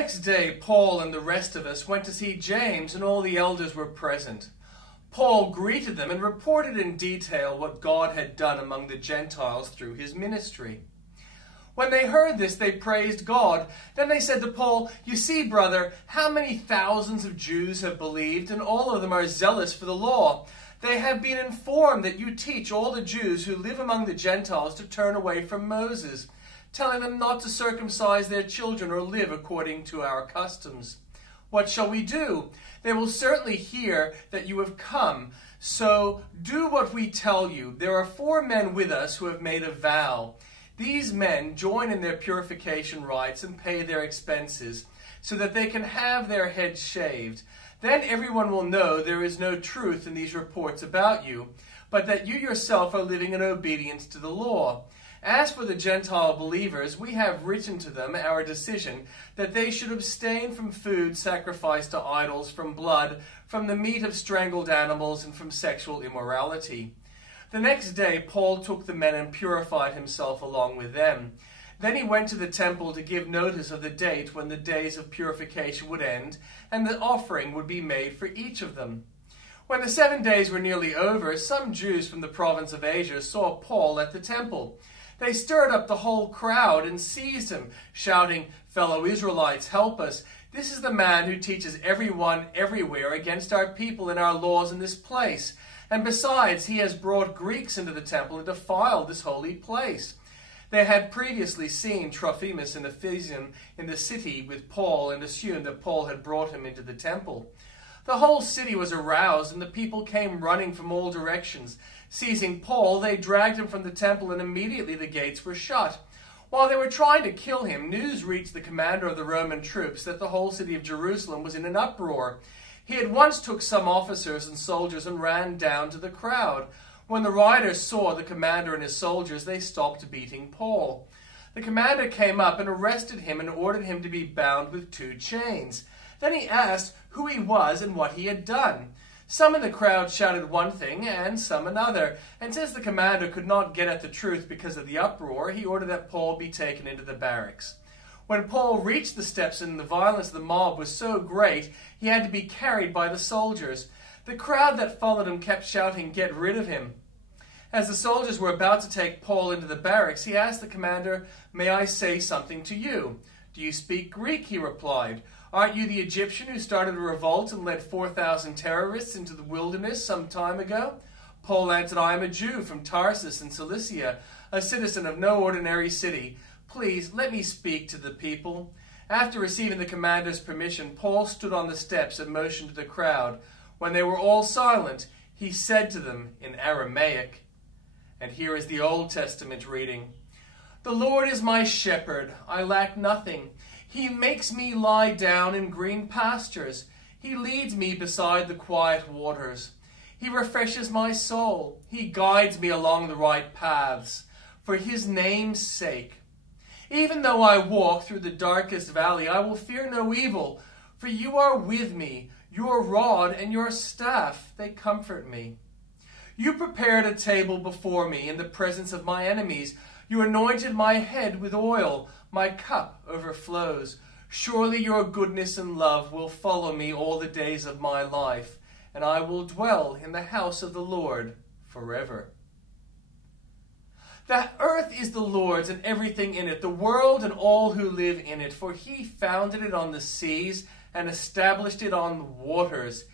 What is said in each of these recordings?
next day, Paul and the rest of us went to see James, and all the elders were present. Paul greeted them and reported in detail what God had done among the Gentiles through his ministry. When they heard this, they praised God. Then they said to Paul, "You see, brother, how many thousands of Jews have believed, and all of them are zealous for the law. They have been informed that you teach all the Jews who live among the Gentiles to turn away from Moses, telling them not to circumcise their children or live according to our customs. What shall we do? They will certainly hear that you have come. So do what we tell you. There are 4 men with us who have made a vow. These men join in their purification rites and pay their expenses, so that they can have their heads shaved. Then everyone will know there is no truth in these reports about you, but that you yourself are living in obedience to the law. As for the Gentile believers, we have written to them our decision that they should abstain from food sacrificed to idols, from blood, from the meat of strangled animals, and from sexual immorality." The next day, Paul took the men and purified himself along with them. Then he went to the temple to give notice of the date when the days of purification would end, and the offering would be made for each of them. When the 7 days were nearly over, some Jews from the province of Asia saw Paul at the temple. They stirred up the whole crowd and seized him, shouting, "Fellow Israelites, help us. This is the man who teaches everyone everywhere against our people and our laws in this place. And besides, he has brought Greeks into the temple and defiled this holy place." They had previously seen Trophimus and Ephesus in the city with Paul and assumed that Paul had brought him into the temple. The whole city was aroused, and the people came running from all directions. Seizing Paul, they dragged him from the temple, and immediately the gates were shut. While they were trying to kill him, news reached the commander of the Roman troops that the whole city of Jerusalem was in an uproar. He at once took some officers and soldiers and ran down to the crowd. When the rioters saw the commander and his soldiers, they stopped beating Paul. The commander came up and arrested him and ordered him to be bound with 2 chains. Then he asked who he was and what he had done. Some in the crowd shouted one thing and some another, and since the commander could not get at the truth because of the uproar, he ordered that Paul be taken into the barracks. When Paul reached the steps and the violence of the mob was so great, he had to be carried by the soldiers. The crowd that followed him kept shouting, "Get rid of him." As the soldiers were about to take Paul into the barracks, he asked the commander, "May I say something to you?" "Do you speak Greek?" he replied. "Aren't you the Egyptian who started a revolt and led 4,000 terrorists into the wilderness some time ago?" Paul answered, "I am a Jew from Tarsus in Cilicia, a citizen of no ordinary city. Please, let me speak to the people." After receiving the commander's permission, Paul stood on the steps and motioned to the crowd. When they were all silent, he said to them in Aramaic, and here is the Old Testament reading, "The Lord is my shepherd, I lack nothing. He makes me lie down in green pastures. He leads me beside the quiet waters. He refreshes my soul. He guides me along the right paths, for his name's sake. Even though I walk through the darkest valley, I will fear no evil, for you are with me. Your rod and your staff, they comfort me. You prepared a table before me in the presence of my enemies. You anointed my head with oil. My cup overflows. Surely your goodness and love will follow me all the days of my life, and I will dwell in the house of the Lord forever." The earth is the Lord's and everything in it, the world and all who live in it, for he founded it on the seas and established it on the waters.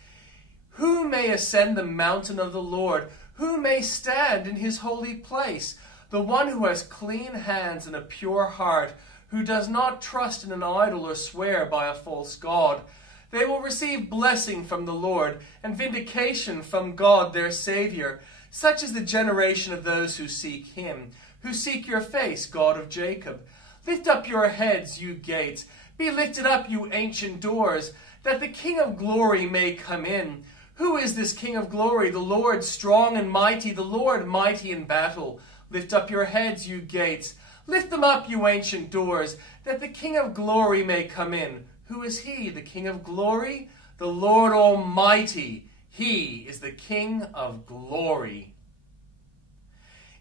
Who may ascend the mountain of the Lord? Who may stand in his holy place? The one who has clean hands and a pure heart, who does not trust in an idol or swear by a false god. They will receive blessing from the Lord and vindication from God their Savior. Such is the generation of those who seek him, who seek your face, God of Jacob. Lift up your heads, you gates. Be lifted up, you ancient doors, that the King of glory may come in. Who is this King of glory? The Lord strong and mighty, the Lord mighty in battle. Lift up your heads, you gates. Lift them up, you ancient doors, that the King of glory may come in. Who is he, the King of glory? The Lord Almighty. He is the King of glory.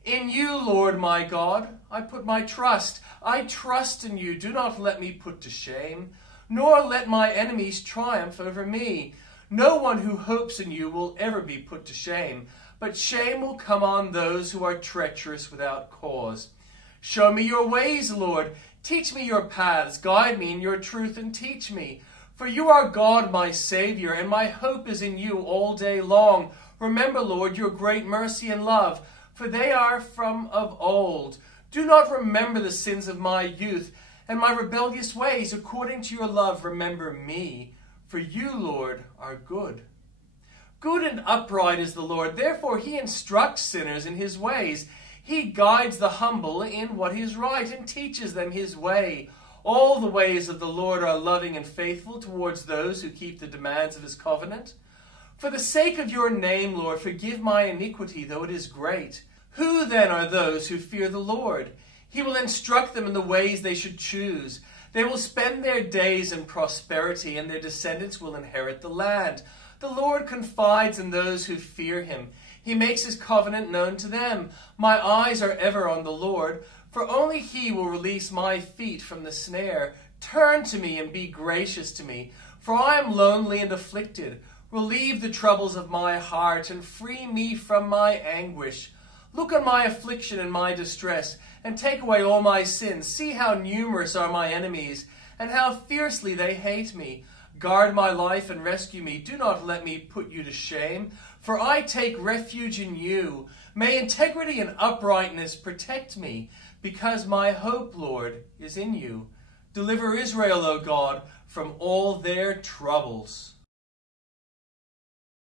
In you, Lord my God, I put my trust. I trust in you. Do not let me put to shame. nor let my enemies triumph over me. No one who hopes in you will ever be put to shame, but shame will come on those who are treacherous without cause. Show me your ways, Lord. Teach me your paths. Guide me in your truth and teach me. For you are God, my Savior, and my hope is in you all day long. Remember, Lord, your great mercy and love, for they are from of old. Do not remember the sins of my youth and my rebellious ways. According to your love, remember me. For you, Lord, are good. Good and upright is the Lord. Therefore he instructs sinners in his ways. He guides the humble in what is right and teaches them his way. All the ways of the Lord are loving and faithful towards those who keep the demands of his covenant. For the sake of your name, Lord, forgive my iniquity, though it is great. Who then are those who fear the Lord? He will instruct them in the ways they should choose. They will spend their days in prosperity, and their descendants will inherit the land. The Lord confides in those who fear him. He makes his covenant known to them. My eyes are ever on the Lord, for only he will release my feet from the snare. Turn to me and be gracious to me, for I am lonely and afflicted. Relieve the troubles of my heart and free me from my anguish. Look on my affliction and my distress, and take away all my sins. See how numerous are my enemies, and how fiercely they hate me. Guard my life and rescue me. Do not let me put you to shame, for I take refuge in you. May integrity and uprightness protect me, because my hope, Lord, is in you. Deliver Israel, O God, from all their troubles.